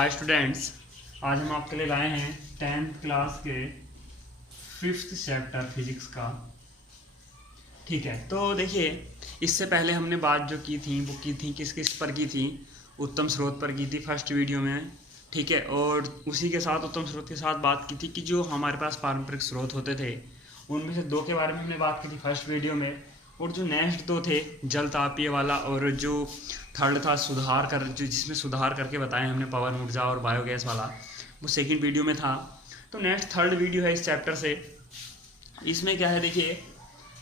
Hi students, आज हम आपके लिए लाए हैं 10th क्लास के 5th चैप्टर फिजिक्स का। ठीक है, तो देखिए इससे पहले हमने बात जो की थी वो की थी किस किस पर की थी, उत्तम स्रोत पर की थी फर्स्ट वीडियो में। ठीक है, और उसी के साथ उत्तम स्रोत के साथ बात की थी कि जो हमारे पास पारंपरिक स्रोत होते थे उनमें से दो के बारे में हमने बात की थी फर्स्ट वीडियो में, और जो नेक्स्ट दो थे जल तापीय वाला और जो थर्ड था सुधार कर जो जिसमें सुधार करके बताया हमने पवन ऊर्जा और बायोगैस वाला, वो सेकंड वीडियो में था। तो नेक्स्ट थर्ड वीडियो है इस चैप्टर से। इसमें क्या है देखिए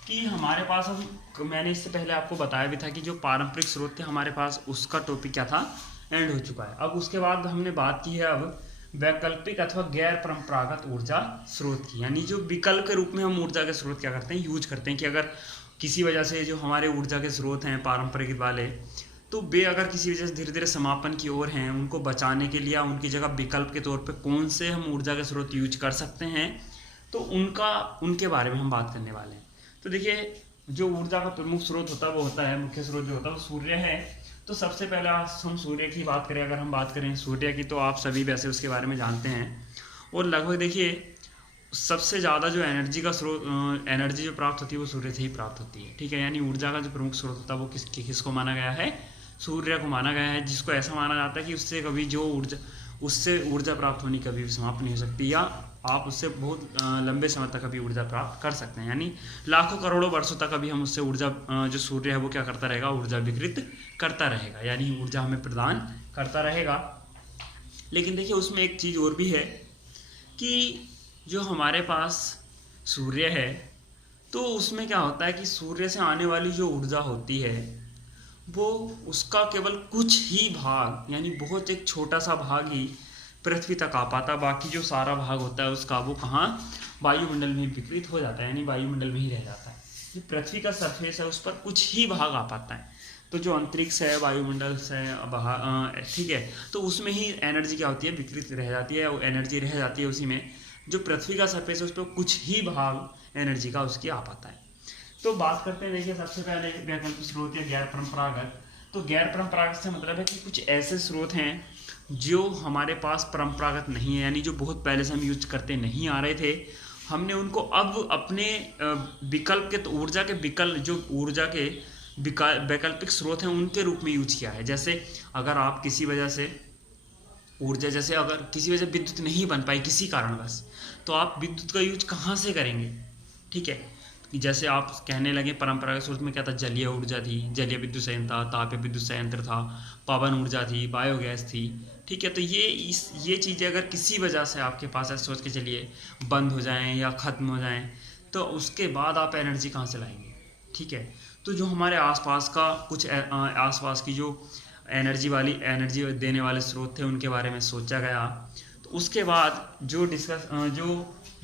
कि हमारे पास मैंने इससे पहले आपको बताया भी था कि जो पारंपरिक स्रोत थे हमारे पास उसका टॉपिक क्या था, एंड हो चुका है। अब उसके बाद हमने बात की है अब वैकल्पिक अथवा गैर परंपरागत ऊर्जा स्रोत की, यानी जो विकल्प के रूप में हम ऊर्जा के स्रोत क्या करते हैं, यूज करते हैं कि अगर किसी वजह से जो हमारे ऊर्जा के स्रोत हैं पारंपरिक वाले, तो वे अगर किसी वजह से धीरे धीरे समापन की ओर हैं, उनको बचाने के लिए या उनकी जगह विकल्प के तौर पे कौन से हम ऊर्जा के स्रोत यूज कर सकते हैं, तो उनके बारे में हम बात करने वाले हैं। तो देखिए जो ऊर्जा का प्रमुख स्रोत होता है वो होता है, मुख्य स्रोत जो होता है वो सूर्य है। तो सबसे पहले आज हम सूर्य की बात करें, अगर हम बात करें सूर्य की तो आप सभी वैसे उसके बारे में जानते हैं। और लगभग देखिए सबसे ज़्यादा जो एनर्जी का स्रोत एनर्जी जो प्राप्त होती है वो सूर्य से ही प्राप्त होती है। ठीक है, यानी ऊर्जा का जो प्रमुख स्रोत होता है वो किसको माना गया है, सूर्य को माना गया है, जिसको ऐसा माना जाता है कि उससे ऊर्जा प्राप्त होनी कभी भी समाप्त नहीं हो सकती, या आप उससे बहुत लंबे समय तक अभी ऊर्जा प्राप्त कर सकते हैं, यानी लाखों करोड़ों वर्षों तक अभी हम उससे ऊर्जा जो सूर्य है वो क्या करता रहेगा, ऊर्जा विकृत करता रहेगा, यानी ऊर्जा हमें प्रदान करता रहेगा। लेकिन देखिए उसमें एक चीज़ और भी है कि जो हमारे पास सूर्य है तो उसमें क्या होता है कि सूर्य से आने वाली जो ऊर्जा होती है वो उसका केवल कुछ ही भाग, यानी बहुत एक छोटा सा भाग ही पृथ्वी तक आ पाता, बाकी जो सारा भाग होता है उसका वो कहाँ, वायुमंडल में विकृत हो जाता है, यानी वायुमंडल में ही रह जाता है। जो पृथ्वी का सरफेस है उस पर कुछ ही भाग आ पाता है। तो जो अंतरिक्ष है, वायुमंडल है, ठीक है, तो उसमें ही एनर्जी क्या होती है, विकृत रह जाती है, वो एनर्जी रह जाती है उसी में। जो पृथ्वी का सरफेस है उस पर कुछ ही भाग एनर्जी का उसकी आ पाता है। तो बात करते हैं, देखिए सबसे पहले वैकल्पिक स्रोत या गैर परंपरागत। तो गैर परंपरागत से मतलब है कि कुछ ऐसे स्रोत हैं जो हमारे पास परंपरागत नहीं है, यानी जो बहुत पहले से हम यूज करते नहीं आ रहे थे, हमने उनको अब अपने विकल्प के ऊर्जा के वैकल्पिक स्रोत हैं उनके रूप में यूज किया है। जैसे अगर आप किसी वजह से अगर किसी वजह से विद्युत नहीं बन पाई किसी कारणवश, तो आप विद्युत का यूज कहाँ से करेंगे। ठीक है, जैसे आप कहने लगे परंपरागत स्रोत में क्या था, जलीय ऊर्जा थी, जलीय विद्युत संयंत्र था, तापीय विद्युत संयंत्र था, पवन ऊर्जा थी, बायोगैस थी। ठीक है, तो ये चीज़ें अगर किसी वजह से आपके पास ऐसे सोच के चलिए बंद हो जाएं या ख़त्म हो जाएं, तो उसके बाद आप एनर्जी कहाँ से लाएंगे। ठीक है, तो जो हमारे आसपास का कुछ आसपास की जो एनर्जी देने वाले स्रोत थे उनके बारे में सोचा गया। तो उसके बाद जो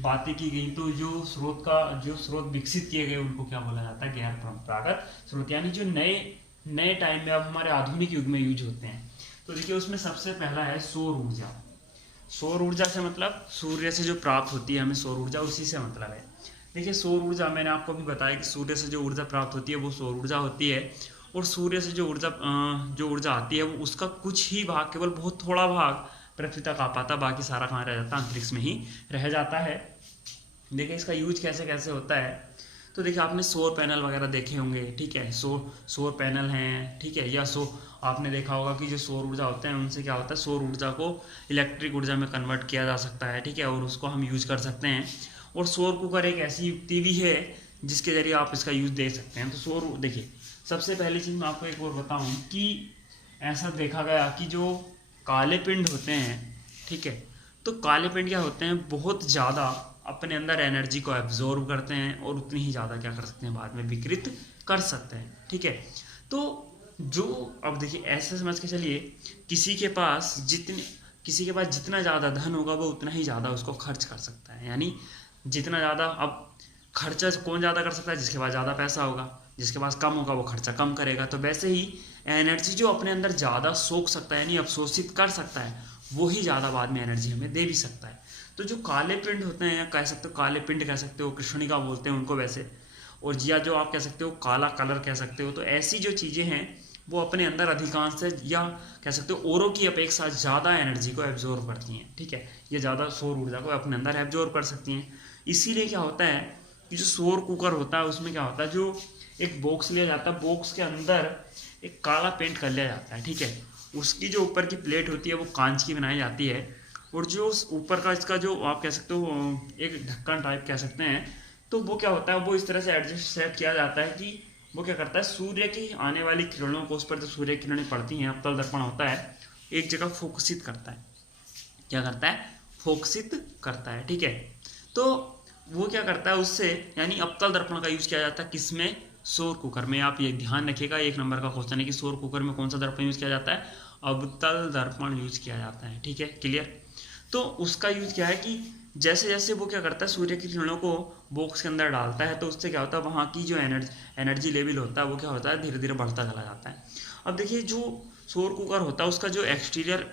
बातें की गई, तो जो स्रोत विकसित किए गए उनको क्या बोला जाता है, गैर परंपरागत स्रोत, यानी जो नए टाइम में अब हमारे आधुनिक युग में यूज होते हैं। तो देखिए उसमें सबसे पहला है सौर ऊर्जा। सौर ऊर्जा से मतलब सूर्य से जो प्राप्त होती है हमें सौर ऊर्जा, उसी से मतलब है। देखिए सौर ऊर्जा मैंने आपको भी बताया कि सूर्य से जो ऊर्जा प्राप्त होती है वो सौर ऊर्जा होती है, और सूर्य से जो ऊर्जा आती है वो उसका कुछ ही भाग, केवल बहुत थोड़ा भाग पृथ्वी तक आ पाता, बाकी सारा कहाँ रह जाता है, अंतरिक्ष में ही रह जाता है। देखिए इसका यूज कैसे कैसे होता है, तो देखिए आपने सौर पैनल वगैरह देखे होंगे। ठीक है, सौर पैनल हैं, ठीक है, या आपने देखा होगा कि जो सौर ऊर्जा होते हैं उनसे क्या होता है, सौर ऊर्जा को इलेक्ट्रिक ऊर्जा में कन्वर्ट किया जा सकता है। ठीक है, और उसको हम यूज कर सकते हैं। और सौर कुकर एक ऐसी युक्ति भी है जिसके जरिए आप इसका यूज दे सकते हैं। तो देखिए सबसे पहली चीज़ मैं आपको एक और बताऊं कि ऐसा देखा गया कि जो काले पिंड होते हैं, ठीक है, तो काले पिंड क्या होते हैं, बहुत ज़्यादा अपने अंदर एनर्जी को एब्जॉर्ब करते हैं और उतनी ही ज़्यादा क्या कर सकते हैं, बाद में विकृत कर सकते हैं। ठीक है, तो जो अब देखिए ऐसे समझ के चलिए किसी के पास जितना ज़्यादा धन होगा वो उतना ही ज़्यादा उसको खर्च कर सकता है, यानी जितना ज़्यादा, अब खर्चा कौन ज़्यादा कर सकता है, जिसके पास ज़्यादा पैसा होगा, जिसके पास कम होगा वो खर्चा कम करेगा। तो वैसे ही एनर्जी जो अपने अंदर ज़्यादा सोख सकता है, यानी अवशोषित कर सकता है, वो ही ज़्यादा बाद में एनर्जी हमें दे भी सकता है। तो जो काले पिंड होते हैं, या कह सकते हो काले पिंड कह सकते हो, कृष्णिका बोलते हैं उनको वैसे, और या जो आप कह सकते हो काला कलर कह सकते हो, तो ऐसी जो चीज़ें हैं वो अपने अंदर अधिकांश से या कह सकते हो औरों की अपेक्षा ज़्यादा एनर्जी को एब्जॉर्व करती हैं, ठीक है। ये ज़्यादा सौर ऊर्जा को अपने अंदर एब्जॉर्व कर सकती हैं। इसीलिए क्या होता है कि जो सौर कुकर होता है उसमें क्या होता है, जो एक बॉक्स लिया जाता है, बॉक्स के अंदर एक काला पेंट कर लिया जाता है, ठीक है। उसकी जो ऊपर की प्लेट होती है वो कांच की बनाई जाती है, और जो ऊपर का इसका जो आप कह सकते हो एक ढक्कन टाइप कह सकते हैं, तो वो क्या होता है, वो इस तरह से एडजस्ट सेट किया जाता है कि वो क्या करता है, सूर्य की आने वाली किरणों को, उस पर जो सूर्य किरणें पड़ती हैं, अवतल दर्पण होता है, एक जगह फोकसित करता है। क्या करता है, फोकसित करता है, ठीक है। तो वो क्या करता है उससे, यानी अवतल दर्पण का यूज किया जाता है किसमें, सौर कुकर में। आप ये ध्यान रखिएगा, 1 नंबर का क्वेश्चन है कि सौर कुकर में कौन सा दर्पण यूज किया जाता है, अवतल दर्पण यूज किया जाता है, ठीक है, क्लियर। तो उसका यूज क्या है कि जैसे जैसे वो क्या करता है, सूर्य की किरणों को बॉक्स के अंदर डालता है, तो उससे क्या होता है, वहाँ की जो एनर्जी लेवल होता है वो क्या होता है, धीरे धीरे बढ़ता चला जाता है। अब देखिए, जो सौर कुकर होता है उसका जो एक्सटीरियर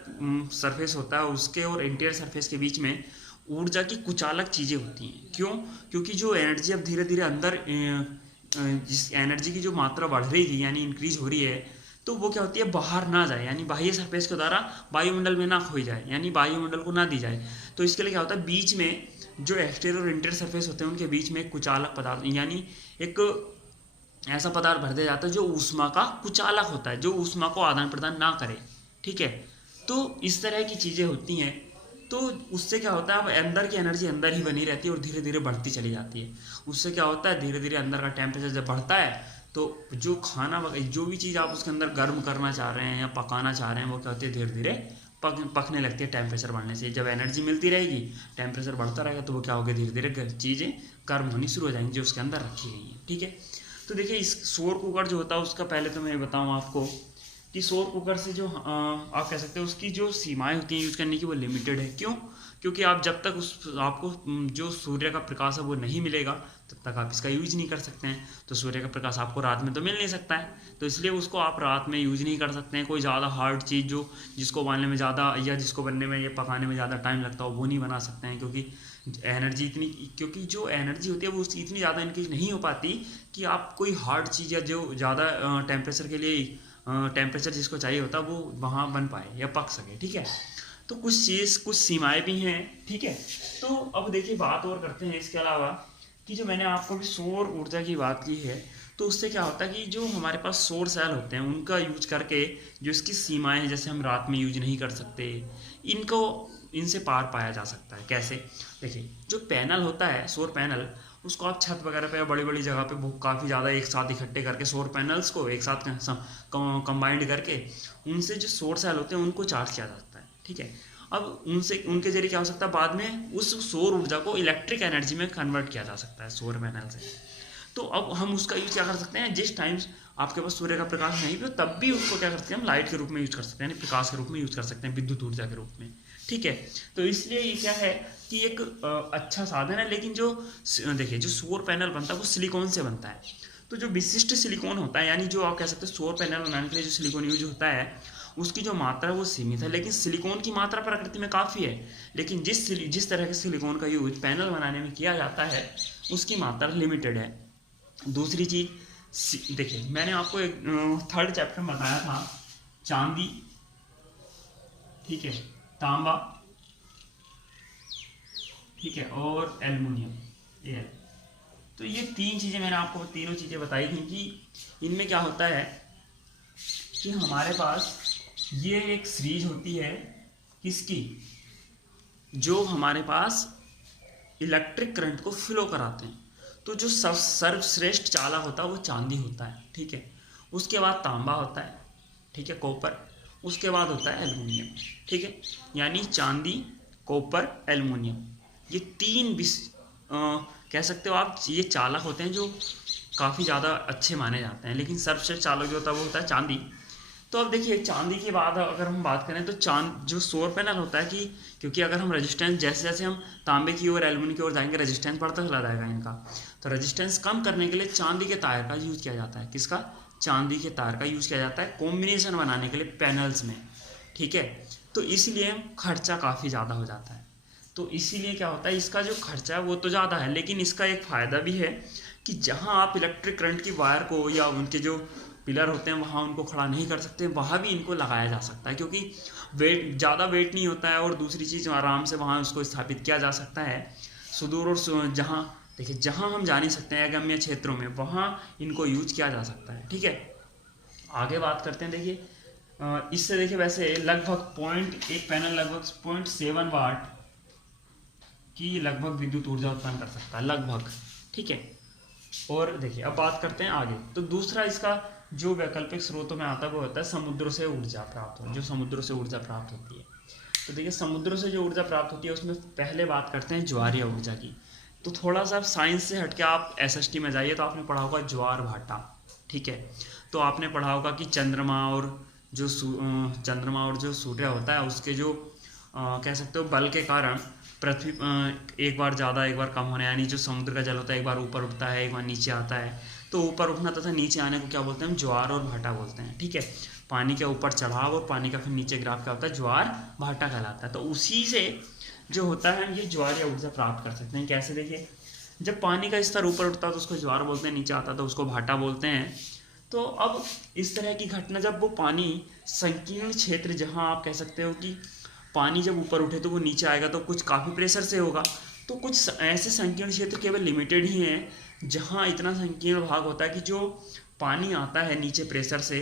सरफेस होता है उसके और इंटीरियर सरफेस के बीच में ऊर्जा की कुछ अलग चीज़ें होती हैं। क्यों, क्योंकि जो एनर्जी अब धीरे धीरे अंदर जिस एनर्जी की जो मात्रा बढ़ रही है यानी इंक्रीज हो रही है, तो वो क्या होती है, बाहर ना जाए, यानी बाह्य सरफेस के द्वारा वायुमंडल में ना खोई जाए, यानी वायुमंडल को ना दी जाए। तो इसके लिए क्या होता है, बीच में जो एक्सटीरियर और इंटीरियर सरफेस होते हैं उनके बीच में कुचालक पदार्थ, यानी एक ऐसा पदार्थ भर दिया जाता है जो ऊष्मा का कुचालक होता है, जो ऊष्मा को आदान प्रदान ना करे, ठीक है। तो इस तरह की चीज़ें होती हैं, तो उससे क्या होता है, अब अंदर की एनर्जी अंदर ही बनी रहती है और धीरे धीरे बढ़ती चली जाती है। उससे क्या होता है, धीरे धीरे अंदर का टेम्परेचर जब बढ़ता है तो जो खाना जो भी चीज़ आप उसके अंदर गर्म करना चाह रहे हैं या पकाना चाह रहे हैं, वो क्या होती है, धीरे धीरे पकने लगती है टेम्परेचर बढ़ने से। जब एनर्जी मिलती रहेगी, टेम्परेचर बढ़ता रहेगा, तो वो क्या होगा, धीरे धीरे चीज़ें गर्म होनी शुरू हो जाएंगी जो उसके अंदर रखी गई हैं, ठीक है। तो देखिए, इस सौर कुकर जो होता है उसका पहले तो मैं बताऊँ आपको कि सौर कुकर से जो आप कह सकते हो उसकी जो सीमाएं होती हैं यूज़ करने की, वो लिमिटेड है। क्यों, क्योंकि आप जब तक आपको जो सूर्य का प्रकाश है वो नहीं मिलेगा तब तक आप इसका यूज नहीं कर सकते हैं। तो सूर्य का प्रकाश आपको रात में तो मिल नहीं सकता है, तो इसलिए उसको आप रात में यूज नहीं कर सकते हैं। कोई ज़्यादा हार्ड चीज़ जो जिसको बनाने में ज़्यादा या जिसको बनने में या पकाने में ज़्यादा टाइम लगता हो वो नहीं बना सकते हैं, क्योंकि जो एनर्जी होती है वो उसकी इतनी ज़्यादा इंक्रीज नहीं हो पाती कि आप कोई हार्ड चीज़ या जो ज़्यादा टेम्परेचर के लिए टेम्परेचर जिसको चाहिए होता है वो वहाँ बन पाए या पक सके, ठीक है। तो कुछ सीमाएं भी हैं, ठीक है। तो अब देखिए, बात और करते हैं इसके अलावा कि जो मैंने आपको भी सौर ऊर्जा की बात की है, तो उससे क्या होता है कि जो हमारे पास सौर सेल होते हैं उनका यूज करके जो इसकी सीमाएं हैं, जैसे हम रात में यूज नहीं कर सकते, इनसे पार पाया जा सकता है। कैसे, देखिए, जो पैनल होता है सौर पैनल, उसको आप छत वगैरह पे या बड़ी बड़ी जगह पे काफ़ी ज़्यादा एक साथ इकट्ठे करके सौर पैनल्स को एक साथ कंबाइंड करके उनसे जो सौर सेल होते हैं उनको चार्ज किया जाता है, ठीक है। अब उनके जरिए क्या हो सकता है, बाद में उस सौर ऊर्जा को इलेक्ट्रिक एनर्जी में कन्वर्ट किया जा सकता है सौर पैनल से। तो अब हम उसका यूज क्या कर सकते हैं, जिस टाइम्स आपके पास सूर्य का प्रकाश नहीं भी हो तब भी उसको क्या कर सकते हैं, हम लाइट के रूप में यूज कर सकते हैं, यानी प्रकाश के रूप में यूज कर सकते हैं, विद्युत ऊर्जा के रूप में, ठीक है। तो इसलिए ये क्या है कि एक अच्छा साधन है। लेकिन जो देखिए, जो सौर पैनल बनता है वो सिलिकॉन से बनता है। तो जो विशिष्ट सिलिकॉन होता है, यानी जो आप कह सकते हैं सौर पैनल बनाने के लिए जो सिलिकॉन यूज होता है, उसकी जो मात्रा है वो सीमित है। लेकिन सिलिकॉन की मात्रा प्रकृति में काफ़ी है, लेकिन जिस तरह के सिलिकॉन का यूज पैनल बनाने में किया जाता है उसकी मात्रा लिमिटेड है। दूसरी चीज़, देखिए, मैंने आपको एक 3rd चैप्टर में बताया था, चांदी, ठीक है, तांबा, ठीक है, और एल्युमिनियम, ये। तो ये 3 चीज़ें मैंने आपको तीनों चीज़ें बताई थी कि इनमें क्या होता है कि हमारे पास ये एक सीरीज होती है किसकी, जो हमारे पास इलेक्ट्रिक करंट को फ्लो कराते हैं। तो जो सर्वश्रेष्ठ चालक होता है वो चांदी होता है, ठीक है। उसके बाद तांबा होता है, ठीक है, कॉपर। उसके बाद होता है एल्युमिनियम, ठीक है। यानी चांदी, कॉपर, एल्युमिनियम, ये 3 कह सकते हो आप, ये चालक होते हैं जो काफ़ी ज़्यादा अच्छे माने जाते हैं। लेकिन सर्वश्रेष्ठ चालक जो होता है वो होता है चांदी। तो अब देखिए, चांदी के बाद अगर हम बात करें तो जो सौर पैनल होता है कि क्योंकि अगर हम रेजिस्टेंस जैसे जैसे हम तांबे की ओर एल्युमिनियम की ओर जाएंगे रेजिस्टेंस बढ़ता चला जाएगा इनका। तो रेजिस्टेंस कम करने के लिए चांदी के तार का यूज़ किया जाता है। किसका, चांदी के तार का यूज़ किया जाता है कॉम्बिनेशन बनाने के लिए पैनल्स में, ठीक है। तो इसीलिए खर्चा काफ़ी ज़्यादा हो जाता है। तो इसीलिए क्या होता है, इसका जो खर्चा है वो तो ज़्यादा है, लेकिन इसका एक फ़ायदा भी है कि जहाँ आप इलेक्ट्रिक करंट की वायर को या उनके जो पिलर होते हैं वहाँ उनको खड़ा नहीं कर सकते, वहाँ भी इनको लगाया जा सकता है, क्योंकि वेट ज़्यादा वेट नहीं होता है और दूसरी चीज़ आराम से वहाँ उसको स्थापित किया जा सकता है। सुदूर और जहाँ देखिए जहाँ हम जा नहीं सकते हैं अगम्य क्षेत्रों में, वहाँ इनको यूज किया जा सकता है। ठीक है, आगे बात करते हैं। देखिए इससे देखिए वैसे लगभग एक पैनल लगभग 0.7 वाट की लगभग विद्युत ऊर्जा उत्पन्न कर सकता है लगभग। ठीक है, और देखिए अब बात करते हैं आगे। तो दूसरा इसका जो वैकल्पिक स्रोतों में आता है वो होता है समुद्रों से ऊर्जा प्राप्त हो, जो समुद्रों से ऊर्जा प्राप्त होती है। तो देखिए समुद्रों से जो ऊर्जा प्राप्त होती है उसमें पहले बात करते हैं ज्वारीय ऊर्जा की। तो थोड़ा सा साइंस से हटके आप एसएसटी में जाइए तो आपने पढ़ा होगा ज्वार भाटा। ठीक है, तो आपने पढ़ा होगा कि चंद्रमा और जो सूर्य होता है उसके जो कह सकते हो बल के कारण पृथ्वी एक बार ज़्यादा एक बार कम होने, यानी जो समुद्र का जल होता है एक बार ऊपर उठता है एक बार नीचे आता है। तो ऊपर उठना तथा नीचे आने को क्या बोलते हैं हम? ज्वार और भाटा बोलते हैं। ठीक है, पानी के ऊपर चढ़ाव और पानी का फिर नीचे गिराव क्या होता है? ज्वार भाटा कहलाता है। तो उसी से जो होता है हम ये ज्वार या ऊर्जा प्राप्त कर सकते हैं। कैसे? देखिए जब पानी का स्तर ऊपर उठता है तो उसको ज्वार बोलते हैं, नीचे आता है तो उसको भाटा बोलते हैं। तो अब इस तरह की घटना जब वो पानी संकीर्ण क्षेत्र, जहाँ आप कह सकते हो कि पानी जब ऊपर उठे तो वो नीचे आएगा तो कुछ काफ़ी प्रेशर से होगा। तो कुछ ऐसे संकीर्ण क्षेत्र केवल लिमिटेड ही हैं जहाँ इतना संकीर्ण भाग होता है कि जो पानी आता है नीचे प्रेशर से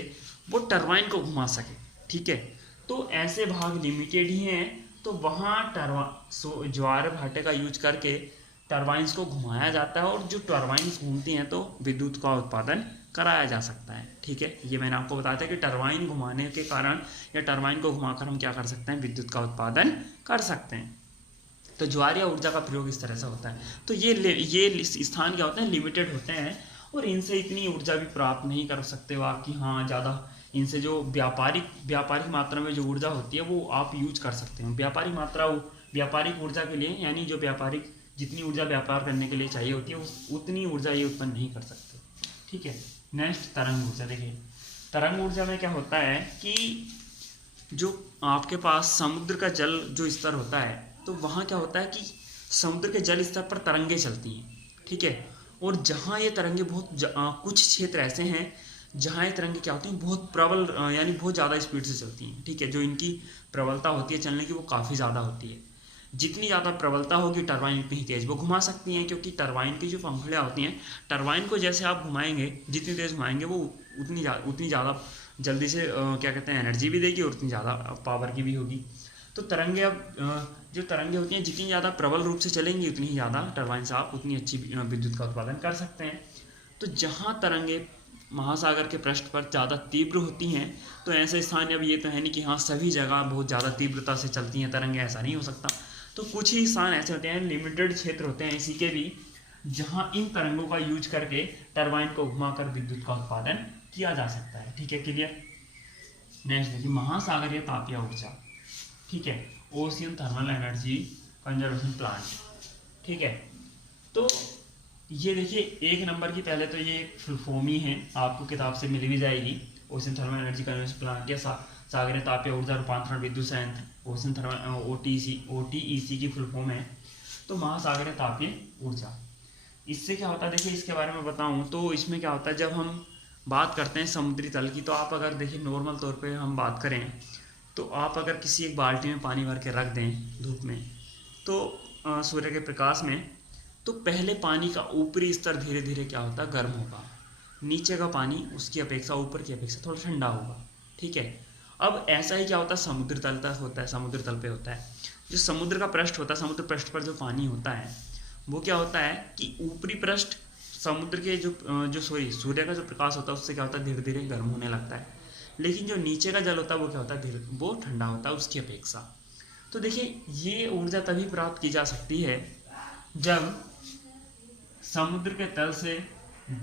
वो टरबाइन को घुमा सके। ठीक है, तो ऐसे भाग लिमिटेड ही हैं, तो वहाँ ज्वार भाटे का यूज करके टरबाइंस को घुमाया जाता है और जो टरबाइंस घूमती हैं तो विद्युत का उत्पादन कराया जा सकता है। ठीक है, ये मैंने आपको बताया था कि टरबाइन घुमाने के कारण या टरबाइन को घुमाकर हम क्या कर सकते हैं? विद्युत का उत्पादन कर सकते हैं। तो ज्वारीय ऊर्जा का प्रयोग इस तरह से होता है। तो ये स्थान क्या होते हैं? लिमिटेड होते हैं और इनसे इतनी ऊर्जा भी प्राप्त नहीं कर सकते हो आप कि हाँ ज़्यादा इनसे जो व्यापारिक मात्रा में जो ऊर्जा होती है वो आप यूज कर सकते हो। व्यापारिक ऊर्जा के लिए, यानी जो व्यापारिक जितनी ऊर्जा व्यापार करने के लिए चाहिए होती है उतनी ऊर्जा ये उत्पन्न नहीं कर सकते। ठीक है, नेक्स्ट तरंग ऊर्जा। देखिए तरंग ऊर्जा में क्या होता है कि जो आपके पास समुद्र का जल जो स्तर होता है तो वहाँ क्या होता है कि समुद्र के जल स्तर पर तरंगे चलती हैं। ठीक है, और जहाँ ये तरंगे कुछ क्षेत्र ऐसे हैं जहाँ ये तरंगे क्या होती हैं? बहुत प्रबल, यानी बहुत ज़्यादा स्पीड से चलती हैं। ठीक है, जो इनकी प्रबलता होती है चलने की वो काफ़ी ज़्यादा होती है। जितनी ज़्यादा प्रबलता होगी टरबाइन उतनी ही तेज़ वो घुमा सकती हैं, क्योंकि टरबाइन की जो पंखुड़ियाँ होती हैं, टरबाइन को जैसे आप घुमाएंगे जितनी तेज़ घुमाएंगे वो उतनी ज़्यादा जल्दी से क्या कहते हैं एनर्जी भी देगी और उतनी ज़्यादा पावर की भी होगी। तो तरंगे जो तरंगे होती हैं जितनी ज़्यादा प्रबल रूप से चलेंगी उतनी ही ज़्यादा टरबाइन से आप उतनी अच्छी विद्युत का उत्पादन कर सकते हैं। तो जहाँ तरंगे महासागर के पृष्ठ पर ज़्यादा तीव्र होती हैं तो ऐसे स्थान, अब ये तो है नहीं कि हाँ सभी जगह बहुत ज़्यादा तीव्रता से चलती हैं तरंगे, ऐसा नहीं हो सकता। तो कुछ ही स्थान ऐसे होते हैं, लिमिटेड क्षेत्र होते हैं इसी के भी, जहाँ इन तरंगों का यूज करके टरबाइन को घुमाकर विद्युत का उत्पादन किया जा सकता है। ठीक है, क्लियर? नेक्स्ट देखिए महासागरीय तापीय ऊर्जा। ठीक है, ocean thermal energy conservation plant. ठीक है, तो ये देखिए एक नंबर की पहले तो ये फुल फॉर्म ही है, आपको किताब से मिल भी जाएगी। Ocean thermal energy conservation plant या सागरीय तापीय ऊर्जा रूपांतरण विद्युत संयंत्र, ओशियन थर्मल OTEC की फुल फॉर्म है। तो महासागरीय तापीय ऊर्जा, इससे क्या होता है? देखिए इसके बारे में बताऊं तो इसमें क्या होता है, जब हम बात करते हैं समुद्री तल की, तो आप अगर देखिए नॉर्मल तौर पे हम बात करें तो आप अगर किसी एक बाल्टी में पानी भर के रख दें धूप में, तो सूर्य के प्रकाश में, तो पहले पानी का ऊपरी स्तर धीरे धीरे क्या होता है? गर्म होगा। नीचे का पानी उसकी अपेक्षा, ऊपर की अपेक्षा थोड़ा ठंडा होगा। ठीक है, अब ऐसा ही क्या होता है? समुद्र तल तक होता है, समुद्र तल पे होता है जो समुद्र का पृष्ठ होता है, समुद्र पृष्ठ पर जो पानी होता है वो क्या होता है कि ऊपरी पृष्ठ समुद्र के जो सूर्य का जो प्रकाश होता है उससे क्या होता है? धीरे धीरे गर्म होने लगता है। लेकिन जो नीचे का जल होता है वो क्या होता है? धीरे वो ठंडा होता है उसकी अपेक्षा। तो देखिए ये ऊर्जा तभी प्राप्त की जा सकती है जब समुद्र के तल से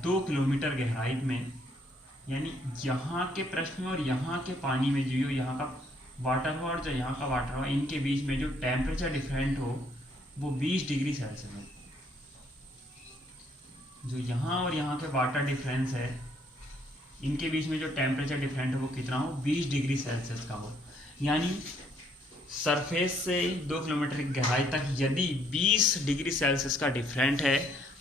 2 किलोमीटर गहराई में, यानी यहाँ के पृष्ठ में और यहाँ के पानी में, जो यहाँ का वाटर हो और जो यहाँ का वाटर हो, इनके बीच में जो टेम्परेचर डिफरेंट हो वो 20 डिग्री सेल्सियस हो। जो यहाँ और यहाँ के वाटर डिफरेंस है इनके बीच में जो टेम्परेचर डिफरेंट है वो कितना हो? 20 डिग्री सेल्सियस का हो। यानी सरफेस से 2 किलोमीटर की गहराई तक यदि 20 डिग्री सेल्सियस का डिफरेंट है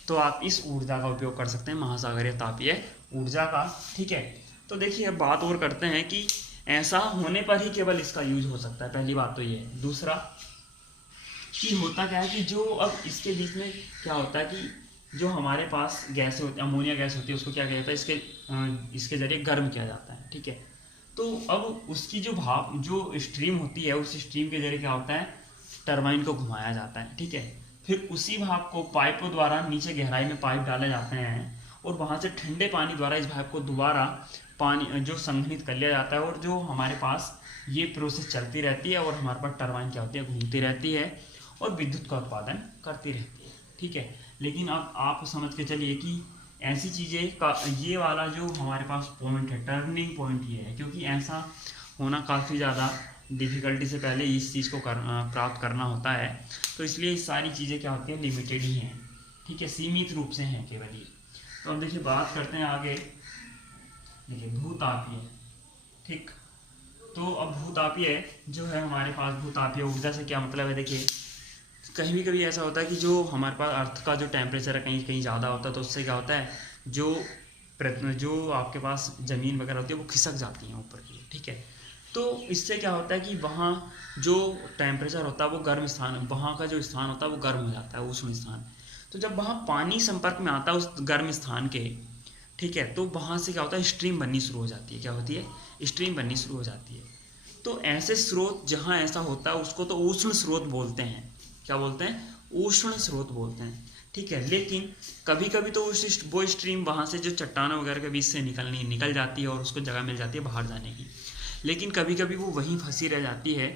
तो आप इस ऊर्जा का उपयोग कर सकते हैं, महासागरीय तापीय ऊर्जा का। ठीक है, तो देखिए अब बात और करते हैं कि ऐसा होने पर ही केवल इसका यूज हो सकता है। पहली बात तो ये है। दूसरा कि होता क्या है कि जो अब इसके बीच में क्या होता है कि जो हमारे पास गैस होती है, अमोनिया गैस होती है, उसको क्या किया जाता है, इसके जरिए गर्म किया जाता है। ठीक है, तो अब उसकी जो भाप जो स्ट्रीम होती है, उस स्ट्रीम के जरिए क्या होता है, टरबाइन को घुमाया जाता है। ठीक है, फिर उसी भाप को पाइपों द्वारा नीचे गहराई में पाइप डाले जाते हैं और वहाँ से ठंडे पानी द्वारा इस भाप को दोबारा पानी जो संघनित कर लिया जाता है, और जो हमारे पास ये प्रोसेस चलती रहती है और हमारे पास टरबाइन क्या होती है, घूमती रहती है और विद्युत का उत्पादन करती रहती है। ठीक है, लेकिन अब आप समझ के चलिए कि ऐसी चीज़ें का ये वाला जो हमारे पास पॉइंट है, टर्निंग पॉइंट ये है, क्योंकि ऐसा होना काफ़ी ज़्यादा डिफ़िकल्टी से पहले इस चीज़ को प्राप्त करना होता है। तो इसलिए ये सारी चीज़ें क्या होती हैं, लिमिटेड ही हैं। ठीक है, सीमित रूप से हैं केवल ये। तो अब देखिए बात करते हैं आगे। देखिए भूतापीय। ठीक, तो अब भूतापीय जो है हमारे पास, भूतापीय ऊर्जा से क्या मतलब है, देखिए कहीं भी कभी ऐसा होता है कि जो हमारे पास अर्थ का जो टेम्परेचर है कहीं कहीं ज़्यादा होता है, तो उससे क्या होता है, जो आपके पास ज़मीन वगैरह होती है वो खिसक जाती है ऊपर की। ठीक है, तो इससे क्या होता है कि वहाँ जो टेम्परेचर होता है वो गर्म स्थान, वहाँ का जो स्थान होता है वो गर्म हो जाता है, उष्ण स्थान। तो जब वहाँ पानी संपर्क में आता है उस गर्म स्थान के, ठीक है, तो वहाँ से क्या होता है, स्ट्रीम बननी शुरू हो जाती है। क्या होती है, स्ट्रीम बननी शुरू हो जाती है। तो ऐसे स्रोत जहाँ ऐसा होता है उसको तो उष्ण स्रोत बोलते हैं। क्या बोलते हैं, उष्ण स्रोत बोलते हैं। ठीक है, लेकिन कभी कभी तो वो स्ट्रीम वहाँ से जो चट्टानों वगैरह के बीच से निकल जाती है और उसको जगह मिल जाती है बाहर जाने की, लेकिन कभी कभी वो वहीं फंसी रह जाती है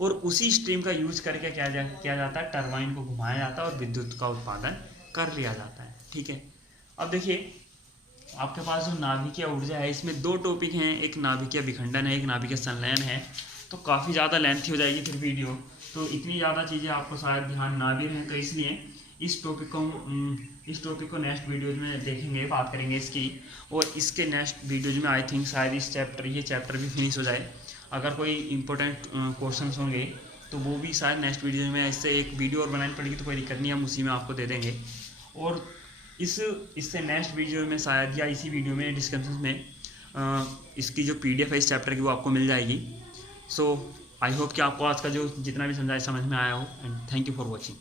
और उसी स्ट्रीम का यूज करके किया जाता है, टरबाइन को घुमाया जाता है और विद्युत का उत्पादन कर लिया जाता है। ठीक है, अब देखिए आपके पास जो नाभिकीय ऊर्जा है, इसमें दो टॉपिक हैं, एक नाभिकीय विखंडन है, एक नाभिकीय संलयन है। तो काफ़ी ज़्यादा लेंथी हो जाएगी फिर वीडियो, तो इतनी ज़्यादा चीज़ें आपको शायद ध्यान ना भी रहें, तो इसलिए इस टॉपिक को नेक्स्ट वीडियोज में देखेंगे, बात करेंगे इसकी। और इसके नेक्स्ट वीडियोज में आई थिंक शायद ये चैप्टर भी फिनिश हो जाए। अगर कोई इंपॉर्टेंट क्वेश्चन होंगे तो वो भी शायद नेक्स्ट वीडियो में, इससे एक वीडियो और बनानी पड़ेगी तो कोई दिक्कत नहीं, हम उसी में आपको दे देंगे। और इससे नेक्स्ट वीडियो में शायद, या इसी वीडियो में डिस्क्रिप्शन में इसकी जो PDF है इस चैप्टर की वो आपको मिल जाएगी। सो आई होप कि आपको आज का जो जितना भी समझ में आया हो, and thank you for watching.